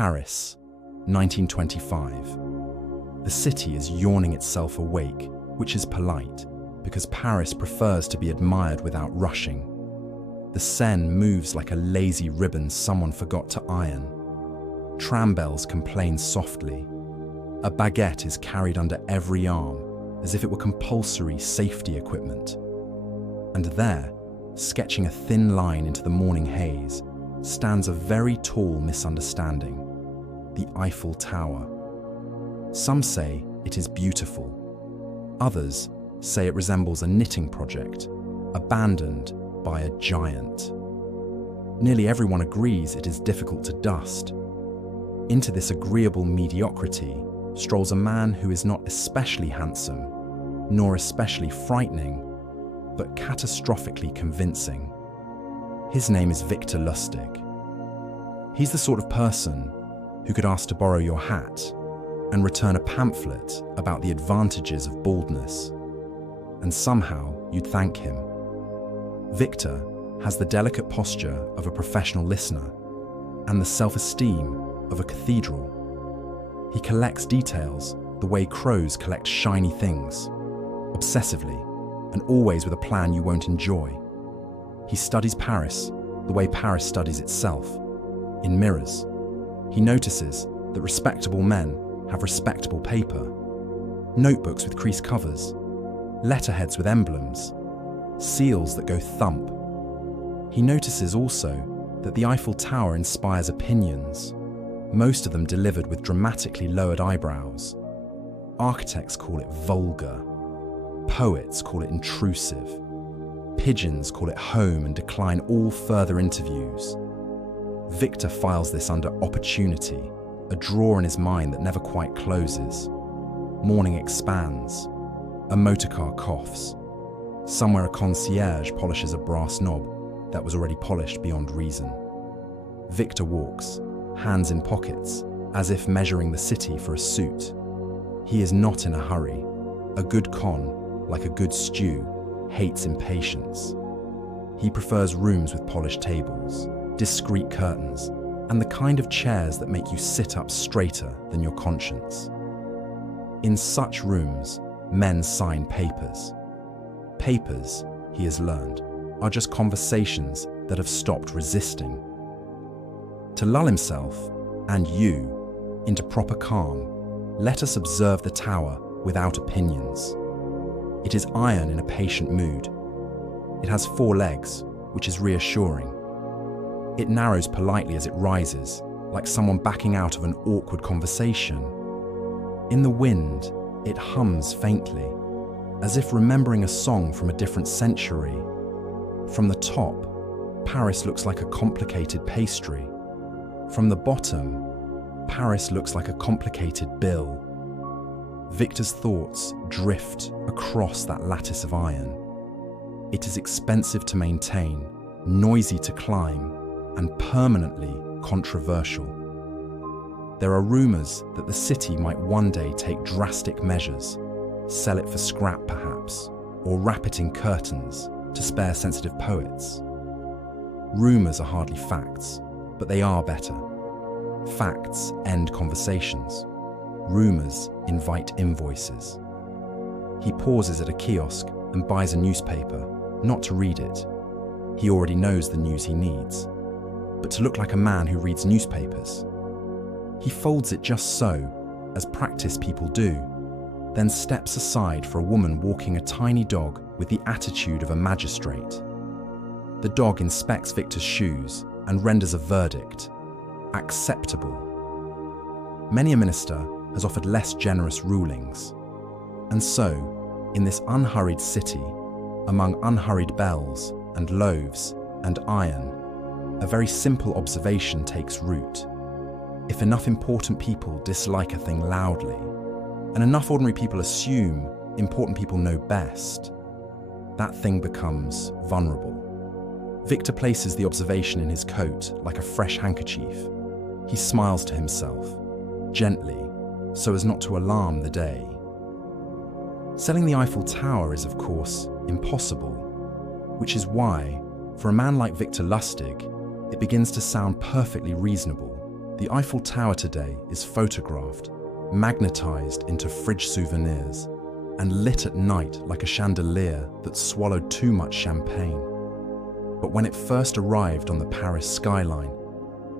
Paris, 1925. The city is yawning itself awake, which is polite, because Paris prefers to be admired without rushing. The Seine moves like a lazy ribbon someone forgot to iron. Tram bells complain softly. A baguette is carried under every arm, as if it were compulsory safety equipment. And there, sketching a thin line into the morning haze, stands a very tall misunderstanding, the Eiffel Tower. Some say it is beautiful. Others say it resembles a knitting project, abandoned by a giant. Nearly everyone agrees it is difficult to dust. Into this agreeable mediocrity strolls a man who is not especially handsome, nor especially frightening, but catastrophically convincing. His name is Victor Lustig. He's the sort of person who could ask to borrow your hat and return a pamphlet about the advantages of baldness, and somehow you'd thank him. Victor has the delicate posture of a professional listener and the self-esteem of a cathedral. He collects details the way crows collect shiny things, obsessively, and always with a plan you won't enjoy. He studies Paris the way Paris studies itself, in mirrors. He notices that respectable men have respectable paper, notebooks with creased covers, letterheads with emblems, seals that go thump. He notices also that the Eiffel Tower inspires opinions, most of them delivered with dramatically lowered eyebrows. Architects call it vulgar. Poets call it intrusive. Pigeons call it home and decline all further interviews. Victor files this under opportunity, a drawer in his mind that never quite closes. Morning expands. A motorcar coughs. Somewhere a concierge polishes a brass knob that was already polished beyond reason. Victor walks, hands in pockets, as if measuring the city for a suit. He is not in a hurry. A good con, like a good stew, hates impatience. He prefers rooms with polished tables, discreet curtains, and the kind of chairs that make you sit up straighter than your conscience. In such rooms, men sign papers. Papers, he has learned, are just conversations that have stopped resisting. To lull himself, and you, into proper calm, let us observe the tower without opinions. It is iron in a patient mood. It has 4 legs, which is reassuring. It narrows politely as it rises, like someone backing out of an awkward conversation. In the wind, it hums faintly, as if remembering a song from a different century. From the top, Paris looks like a complicated pastry. From the bottom, Paris looks like a complicated bill. Victor's thoughts drift across that lattice of iron. It is expensive to maintain, noisy to climb, and permanently controversial. There are rumors that the city might one day take drastic measures, sell it for scrap perhaps, or wrap it in curtains to spare sensitive poets. Rumors are hardly facts, but they are better. Facts end conversations. Rumors invite invoices. He pauses at a kiosk and buys a newspaper, not to read it. He already knows the news he needs, but to look like a man who reads newspapers. He folds it just so, as practiced people do, then steps aside for a woman walking a tiny dog with the attitude of a magistrate. The dog inspects Victor's shoes and renders a verdict: acceptable. Many a minister has offered less generous rulings. And so, in this unhurried city, among unhurried bells and loaves and iron, a very simple observation takes root. If enough important people dislike a thing loudly, and enough ordinary people assume important people know best, that thing becomes vulnerable. Victor places the observation in his coat like a fresh handkerchief. He smiles to himself, gently, so as not to alarm the day. Selling the Eiffel Tower is, of course, impossible, which is why, for a man like Victor Lustig, it begins to sound perfectly reasonable, The Eiffel Tower today is photographed, magnetized into fridge souvenirs, and lit at night like a chandelier that swallowed too much champagne. But when it first arrived on the Paris skyline,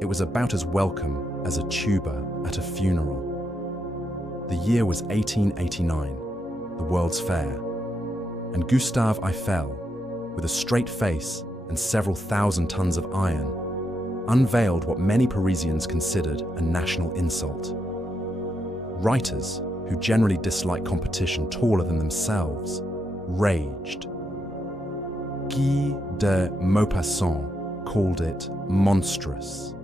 it was about as welcome as a tuba at a funeral. The year was 1889, the World's Fair, and Gustave Eiffel, with a straight face and several thousand tons of iron, unveiled what many Parisians considered a national insult. Writers, who generally dislike competition taller than themselves, raged. Guy de Maupassant called it monstrous.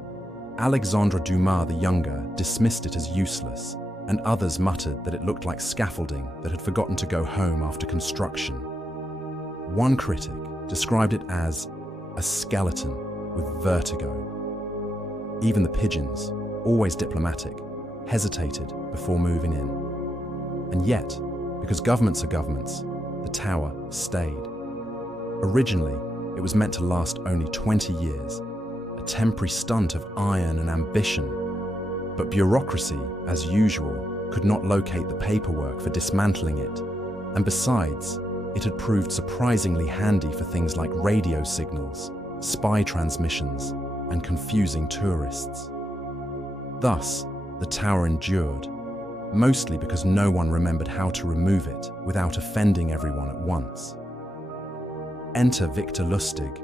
Alexandre Dumas the Younger dismissed it as useless, and others muttered that it looked like scaffolding that had forgotten to go home after construction. One critic described it as a skeleton with vertigo. Even the pigeons, always diplomatic, hesitated before moving in. And yet, because governments are governments, the tower stayed. Originally, it was meant to last only 20 years, a temporary stunt of iron and ambition. But bureaucracy, as usual, could not locate the paperwork for dismantling it. And besides, it had proved surprisingly handy for things like radio signals, spy transmissions, and confusing tourists. Thus, the tower endured, mostly because no one remembered how to remove it without offending everyone at once. Enter Victor Lustig,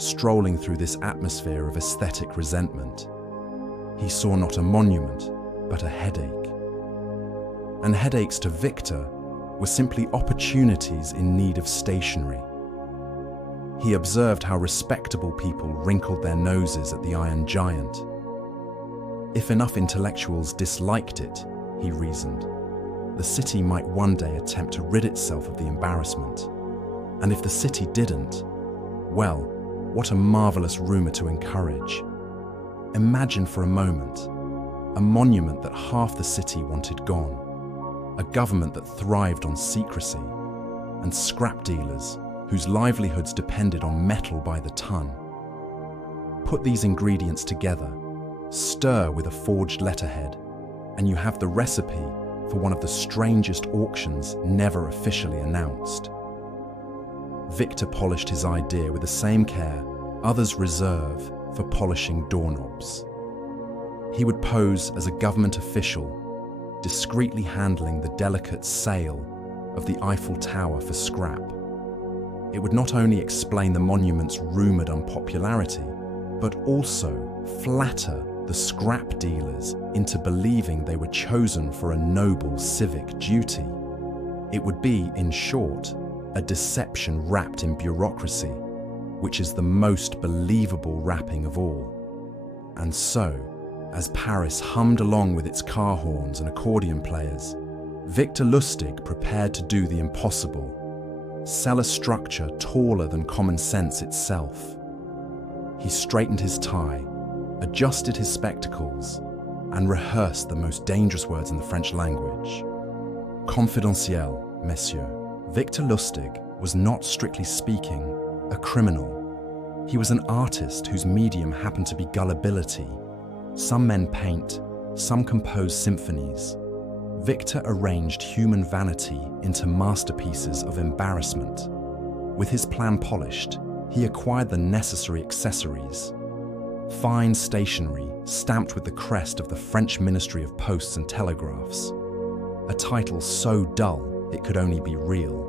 strolling through this atmosphere of aesthetic resentment. He saw not a monument, but a headache. And headaches to Victor were simply opportunities in need of stationery. He observed how respectable people wrinkled their noses at the Iron Giant. If enough intellectuals disliked it, he reasoned, the city might one day attempt to rid itself of the embarrassment. And if the city didn't, well, what a marvelous rumor to encourage. Imagine for a moment, a monument that half the city wanted gone, a government that thrived on secrecy, and scrap dealers whose livelihoods depended on metal by the ton. Put these ingredients together, stir with a forged letterhead, and you have the recipe for one of the strangest auctions never officially announced. Victor polished his idea with the same care others reserve for polishing doorknobs. He would pose as a government official, discreetly handling the delicate sale of the Eiffel Tower for scrap. It would not only explain the monument's rumored unpopularity, but also flatter the scrap dealers into believing they were chosen for a noble civic duty. It would be, in short, a deception wrapped in bureaucracy, which is the most believable wrapping of all. And so, as Paris hummed along with its car horns and accordion players, Victor Lustig prepared to do the impossible, sell a structure taller than common sense itself. He straightened his tie, adjusted his spectacles, and rehearsed the most dangerous words in the French language. Confidentiel, messieurs. Victor Lustig was not, strictly speaking, a criminal. He was an artist whose medium happened to be gullibility. Some men paint, some compose symphonies. Victor arranged human vanity into masterpieces of embarrassment. With his plan polished, he acquired the necessary accessories. Fine stationery stamped with the crest of the French Ministry of Posts and Telegraphs. A title so dull it could only be real.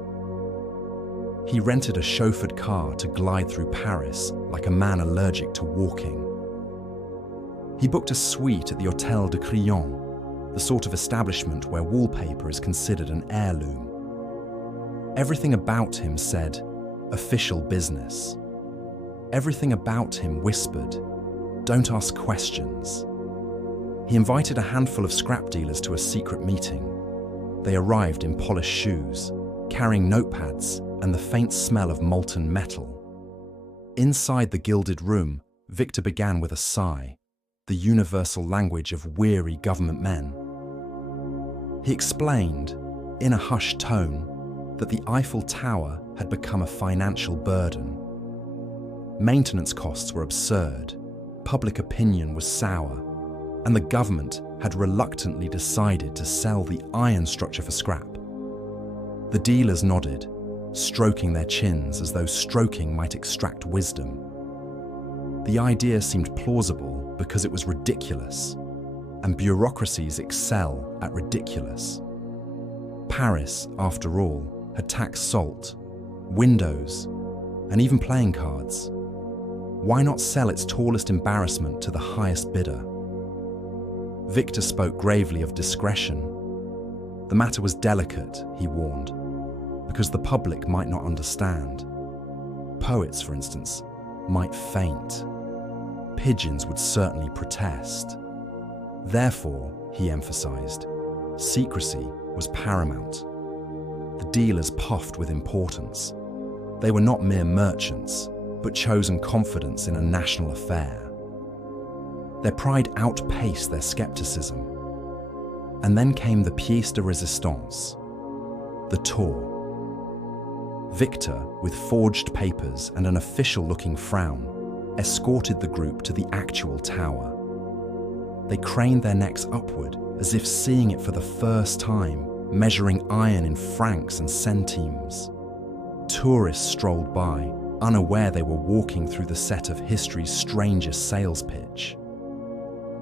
He rented a chauffeured car to glide through Paris like a man allergic to walking. He booked a suite at the Hôtel de Crillon, the sort of establishment where wallpaper is considered an heirloom. Everything about him said, official business. Everything about him whispered, don't ask questions. He invited a handful of scrap dealers to a secret meeting. They arrived in polished shoes, carrying notepads and the faint smell of molten metal. Inside the gilded room, Victor began with a sigh, the universal language of weary government men. He explained, in a hushed tone, that the Eiffel Tower had become a financial burden. Maintenance costs were absurd, public opinion was sour, and the government had reluctantly decided to sell the iron structure for scrap. The dealers nodded, stroking their chins as though stroking might extract wisdom. The idea seemed plausible because it was ridiculous, and bureaucracies excel at ridiculous. Paris, after all, had taxed salt, windows, and even playing cards. Why not sell its tallest embarrassment to the highest bidder? Victor spoke gravely of discretion. The matter was delicate, he warned, because the public might not understand. Poets, for instance, might faint. Pigeons would certainly protest. Therefore, he emphasized, secrecy was paramount. The dealers puffed with importance. They were not mere merchants, but chosen confidants in a national affair. Their pride outpaced their skepticism. And then came the pièce de résistance, the tour. Victor, with forged papers and an official-looking frown, escorted the group to the actual tower. They craned their necks upward as if seeing it for the first time, measuring iron in francs and centimes. Tourists strolled by, unaware they were walking through the set of history's strangest sales pitch.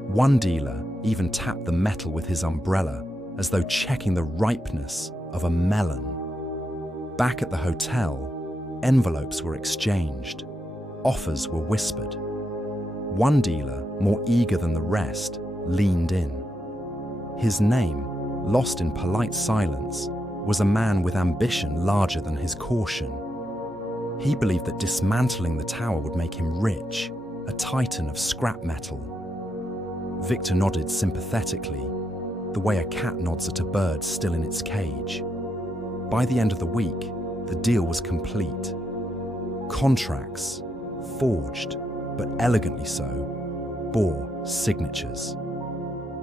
One dealer even tapped the metal with his umbrella as though checking the ripeness of a melon. Back at the hotel, envelopes were exchanged. Offers were whispered. One dealer, more eager than the rest, leaned in. His name, lost in polite silence, was a man with ambition larger than his caution. He believed that dismantling the tower would make him rich, a titan of scrap metal. Victor nodded sympathetically, the way a cat nods at a bird still in its cage. By the end of the week, the deal was complete. Contracts, forged, but elegantly so, bore signatures.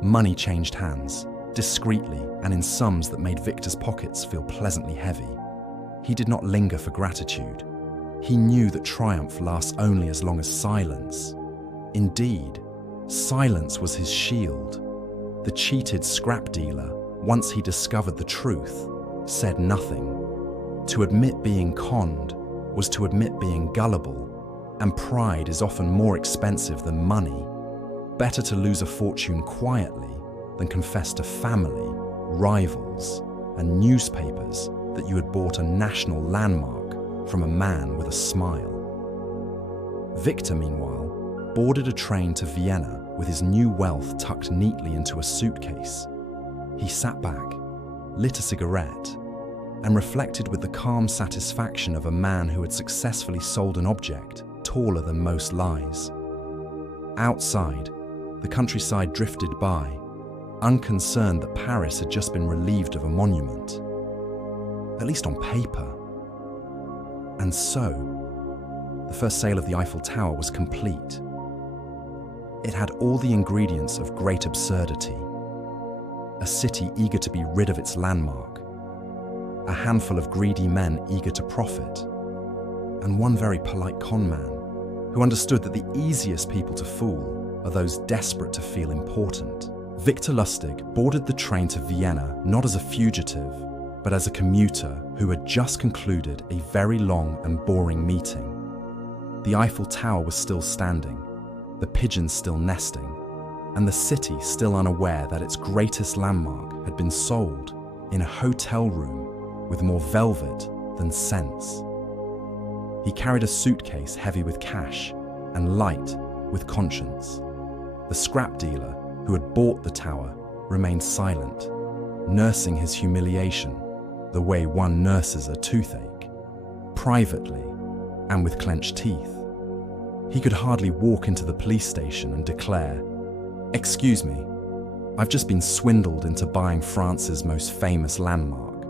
Money changed hands, discreetly and in sums that made Victor's pockets feel pleasantly heavy. He did not linger for gratitude. He knew that triumph lasts only as long as silence. Indeed, silence was his shield. The cheated scrap dealer, once he discovered the truth, said nothing. To admit being conned was to admit being gullible, and pride is often more expensive than money. Better to lose a fortune quietly than confess to family, rivals, and newspapers that you had bought a national landmark from a man with a smile. Victor, meanwhile, boarded a train to Vienna with his new wealth tucked neatly into a suitcase. He sat back, lit a cigarette, and reflected with the calm satisfaction of a man who had successfully sold an object taller than most lies. Outside, the countryside drifted by, unconcerned that Paris had just been relieved of a monument, at least on paper. And so, the first sale of the Eiffel Tower was complete. It had all the ingredients of great absurdity. A city eager to be rid of its landmark, a handful of greedy men eager to profit, and one very polite con man who understood that the easiest people to fool are those desperate to feel important. Victor Lustig boarded the train to Vienna not as a fugitive, but as a commuter who had just concluded a very long and boring meeting. The Eiffel Tower was still standing, the pigeons still nesting, and the city still unaware that its greatest landmark had been sold in a hotel room with more velvet than sense. He carried a suitcase heavy with cash and light with conscience. The scrap dealer who had bought the tower remained silent, nursing his humiliation the way one nurses a toothache, privately and with clenched teeth. He could hardly walk into the police station and declare, "Excuse me, I've just been swindled into buying France's most famous landmark."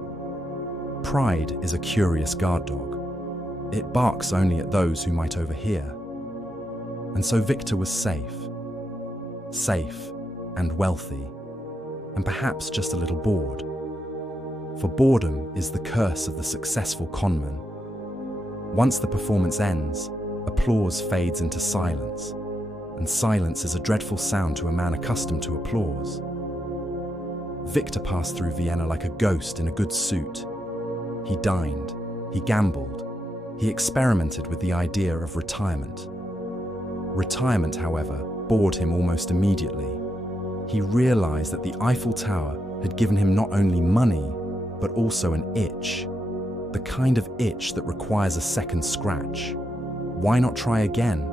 Pride is a curious guard dog. It barks only at those who might overhear. And so Victor was safe and wealthy, and perhaps just a little bored. For boredom is the curse of the successful conman. Once the performance ends, applause fades into silence. and silence is a dreadful sound to a man accustomed to applause. Victor passed through Vienna like a ghost in a good suit. He dined, he gambled, he experimented with the idea of retirement. Retirement, however, bored him almost immediately. He realized that the Eiffel Tower had given him not only money, but also an itch. The kind of itch that requires a second scratch. Why not try again?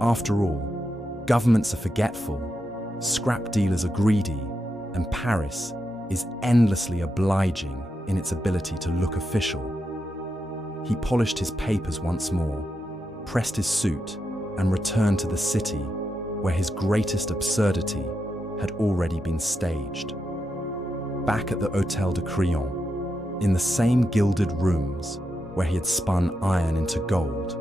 After all, governments are forgetful, scrap dealers are greedy, and Paris is endlessly obliging in its ability to look official. He polished his papers once more, pressed his suit, and returned to the city where his greatest absurdity had already been staged. Back at the Hôtel de Crillon, in the same gilded rooms where he had spun iron into gold,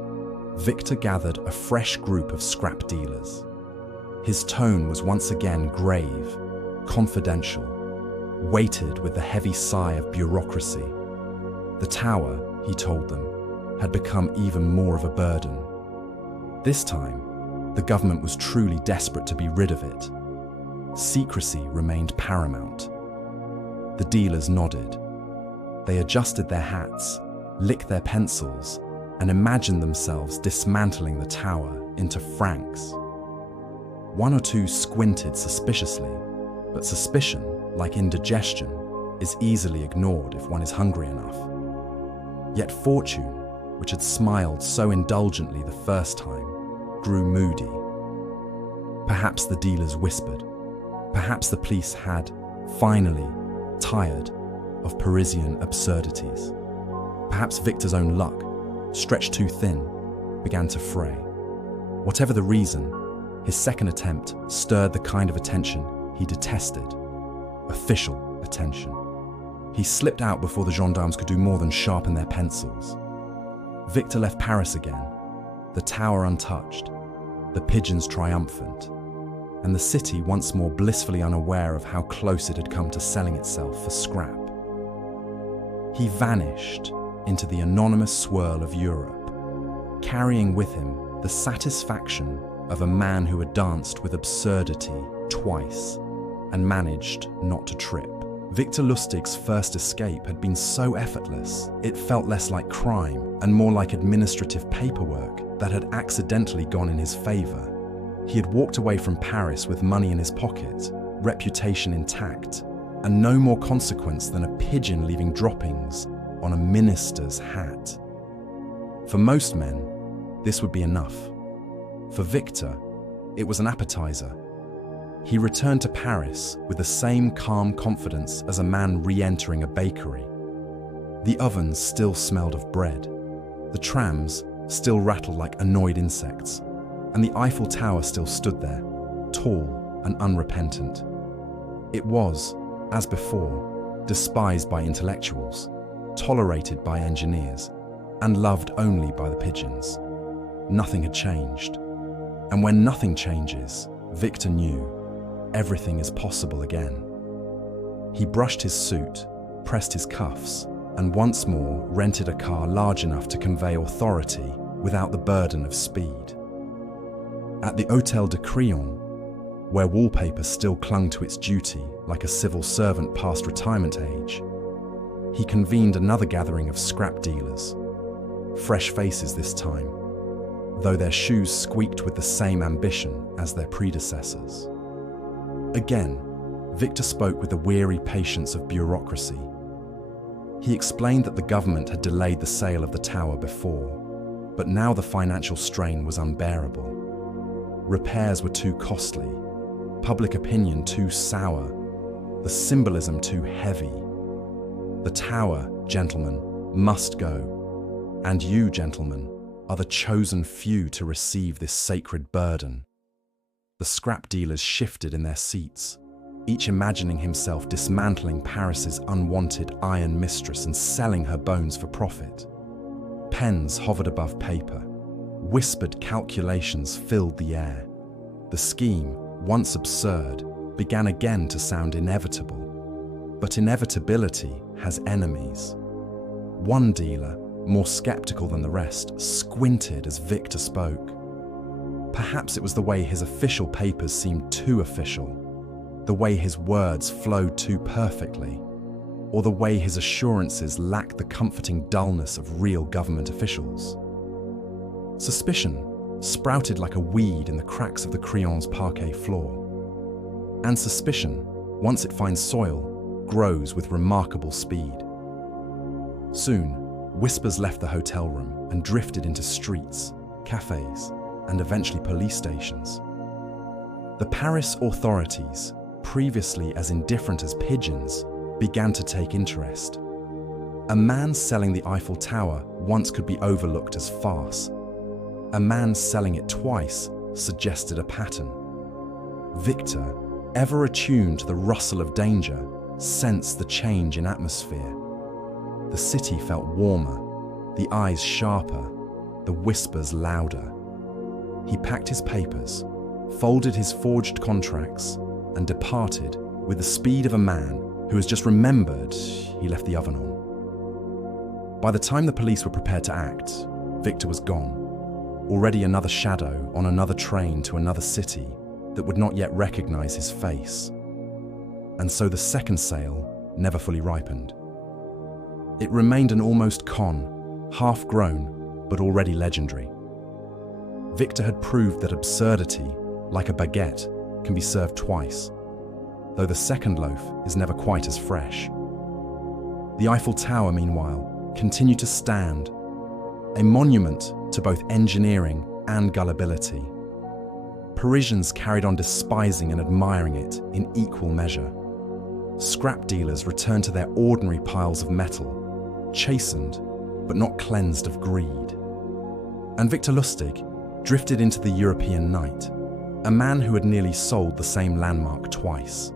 Victor gathered a fresh group of scrap dealers. His tone was once again grave, confidential, weighted with the heavy sigh of bureaucracy. The tower, he told them, had become even more of a burden. This time, the government was truly desperate to be rid of it. Secrecy remained paramount. The dealers nodded. They adjusted their hats, licked their pencils, and imagined themselves dismantling the tower into francs. One or two squinted suspiciously, but suspicion, like indigestion, is easily ignored if one is hungry enough. Yet fortune, which had smiled so indulgently the first time, grew moody. Perhaps the dealers whispered. Perhaps the police had, finally, tired of Parisian absurdities. Perhaps Victor's own luck, stretched too thin, began to fray. Whatever the reason, his second attempt stirred the kind of attention he detested. Official attention. He slipped out before the gendarmes could do more than sharpen their pencils. Victor left Paris again, the tower untouched, the pigeons triumphant, and the city once more blissfully unaware of how close it had come to selling itself for scrap. He vanished into the anonymous swirl of Europe, carrying with him the satisfaction of a man who had danced with absurdity twice and managed not to trip. Victor Lustig's first escape had been so effortless, it felt less like crime and more like administrative paperwork that had accidentally gone in his favor. He had walked away from Paris with money in his pocket, reputation intact, and no more consequence than a pigeon leaving droppings on a minister's hat. For most men, this would be enough. For Victor, it was an appetizer. He returned to Paris with the same calm confidence as a man re-entering a bakery. The ovens still smelled of bread. The trams still rattled like annoyed insects. And the Eiffel Tower still stood there, tall and unrepentant. It was, as before, despised by intellectuals, tolerated by engineers, and loved only by the pigeons. Nothing had changed. And when nothing changes, Victor knew everything is possible again. He brushed his suit, pressed his cuffs, and once more rented a car large enough to convey authority without the burden of speed. At the Hôtel de Crillon, where wallpaper still clung to its duty like a civil servant past retirement age, he convened another gathering of scrap dealers. Fresh faces this time, though their shoes squeaked with the same ambition as their predecessors. Again, Victor spoke with the weary patience of bureaucracy. He explained that the government had delayed the sale of the tower before, but now the financial strain was unbearable. Repairs were too costly, public opinion too sour, the symbolism too heavy. The tower, gentlemen, must go, and you, gentlemen, are the chosen few to receive this sacred burden. The scrap dealers shifted in their seats, each imagining himself dismantling Paris's unwanted iron mistress and selling her bones for profit. Pens hovered above paper. Whispered calculations filled the air. The scheme, once absurd, began again to sound inevitable. But inevitability has enemies. One dealer, more skeptical than the rest, squinted as Victor spoke. Perhaps it was the way his official papers seemed too official, the way his words flowed too perfectly, or the way his assurances lacked the comforting dullness of real government officials. Suspicion sprouted like a weed in the cracks of the Crayon's parquet floor. And suspicion, once it finds soil, grows with remarkable speed. Soon, whispers left the hotel room and drifted into streets, cafes, and eventually police stations. The Paris authorities, previously as indifferent as pigeons, began to take interest. A man selling the Eiffel Tower once could be overlooked as farce. A man selling it twice suggested a pattern. Victor, ever attuned to the rustle of danger, sensed the change in atmosphere. The city felt warmer, the eyes sharper, the whispers louder. He packed his papers, folded his forged contracts, and departed with the speed of a man who has just remembered he left the oven on. By the time the police were prepared to act, Victor was gone. Already another shadow on another train to another city that would not yet recognize his face. And so the second sale never fully ripened. It remained an almost con, half-grown, but already legendary. Victor had proved that absurdity, like a baguette, can be served twice, though the second loaf is never quite as fresh. The Eiffel Tower, meanwhile, continued to stand, a monument to both engineering and gullibility. Parisians carried on despising and admiring it in equal measure. Scrap dealers returned to their ordinary piles of metal, chastened but not cleansed of greed. And Victor Lustig drifted into the European night, a man who had nearly sold the same landmark twice,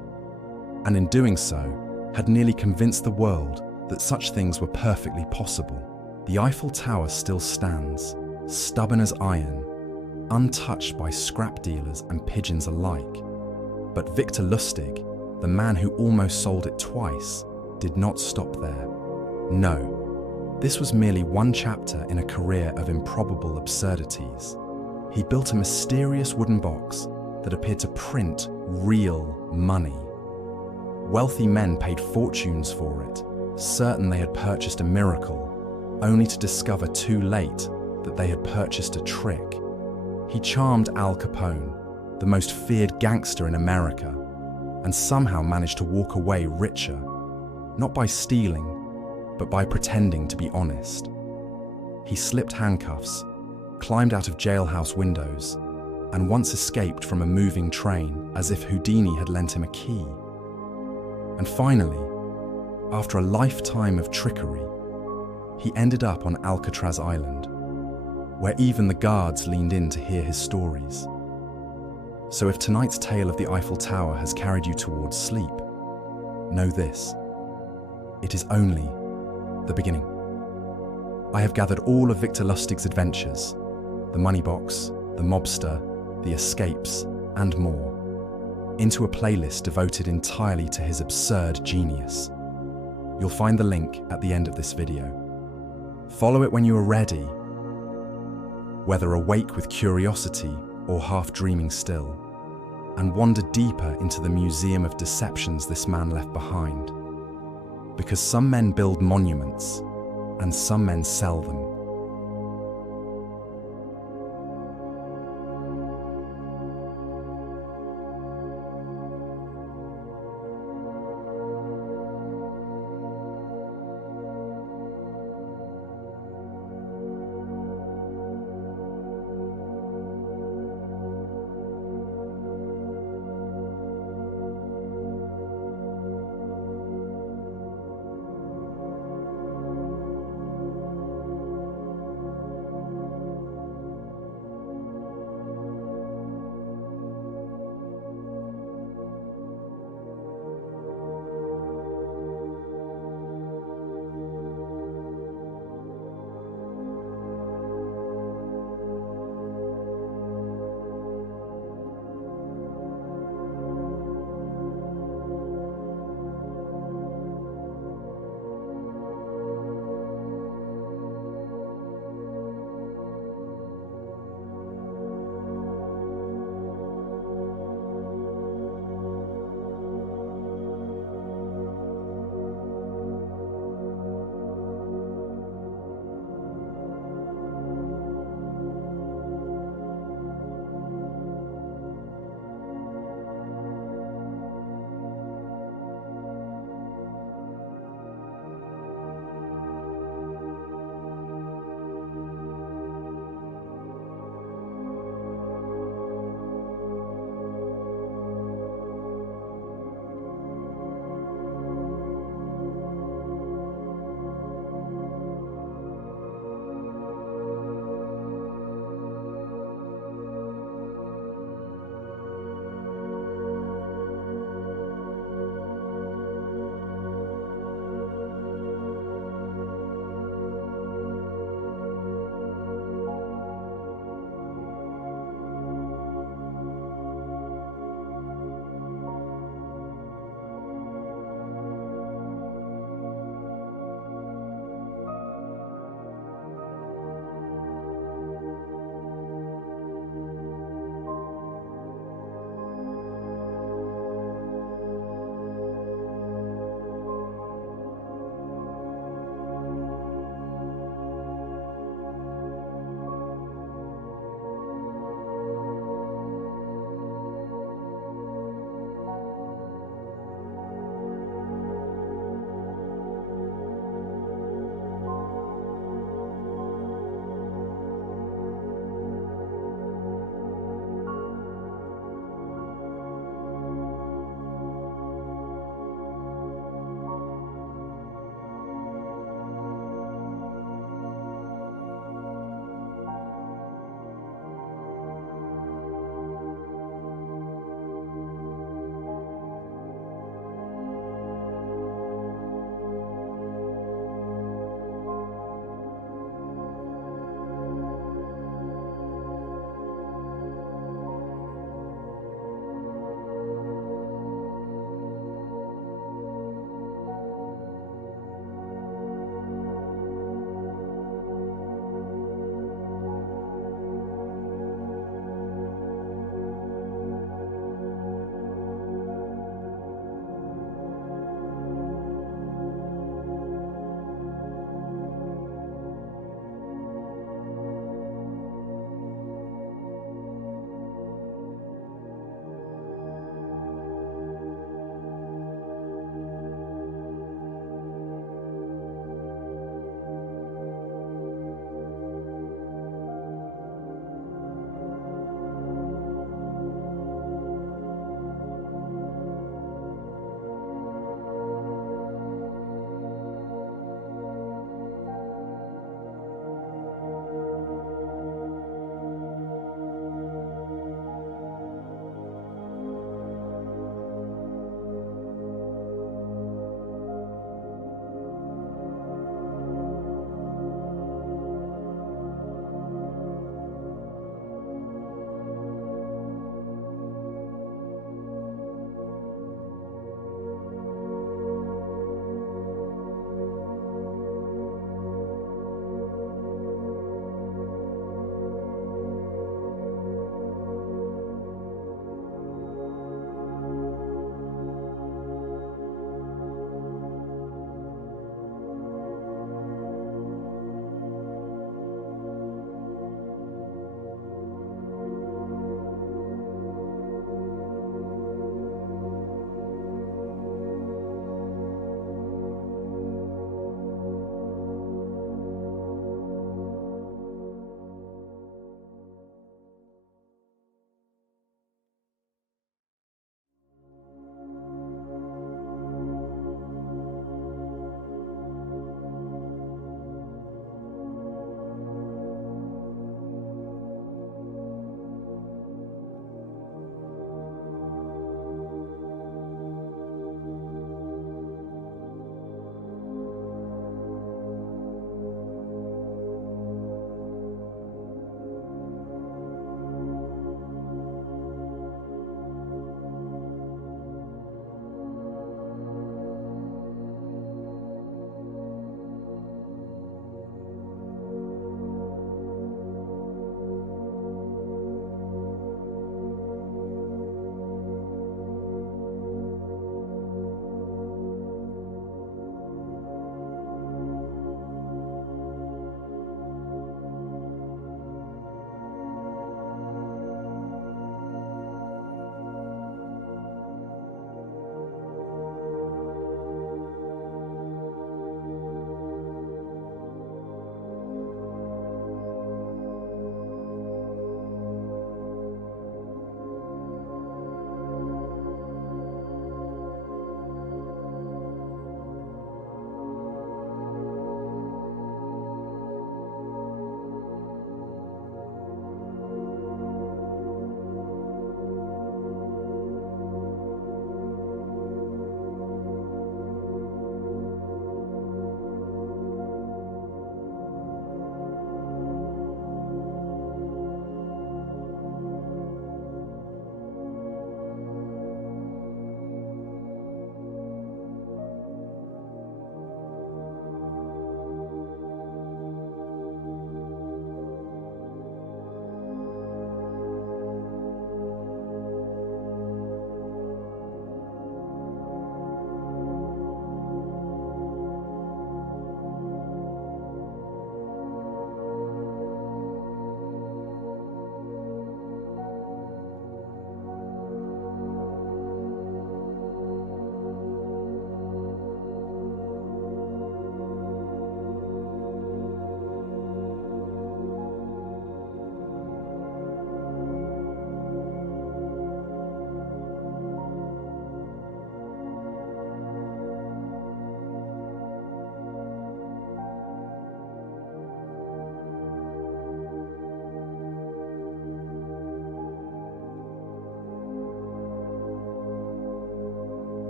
and in doing so, had nearly convinced the world that such things were perfectly possible. The Eiffel Tower still stands, stubborn as iron, untouched by scrap dealers and pigeons alike. But Victor Lustig, the man who almost sold it twice, did not stop there. No, this was merely one chapter in a career of improbable absurdities. He built a mysterious wooden box that appeared to print real money. Wealthy men paid fortunes for it, certain they had purchased a miracle, only to discover too late that they had purchased a trick. He charmed Al Capone, the most feared gangster in America, and somehow managed to walk away richer, not by stealing, but by pretending to be honest. He slipped handcuffs, climbed out of jailhouse windows, and once escaped from a moving train as if Houdini had lent him a key. And finally, after a lifetime of trickery, he ended up on Alcatraz Island, where even the guards leaned in to hear his stories. So if tonight's tale of the Eiffel Tower has carried you towards sleep, know this: it is only the beginning. I have gathered all of Victor Lustig's adventures, the money box, the mobster, the escapes, and more, into a playlist devoted entirely to his absurd genius. You'll find the link at the end of this video. Follow it when you are ready, whether awake with curiosity or half dreaming still, and wander deeper into the museum of deceptions this man left behind. Because some men build monuments, and some men sell them.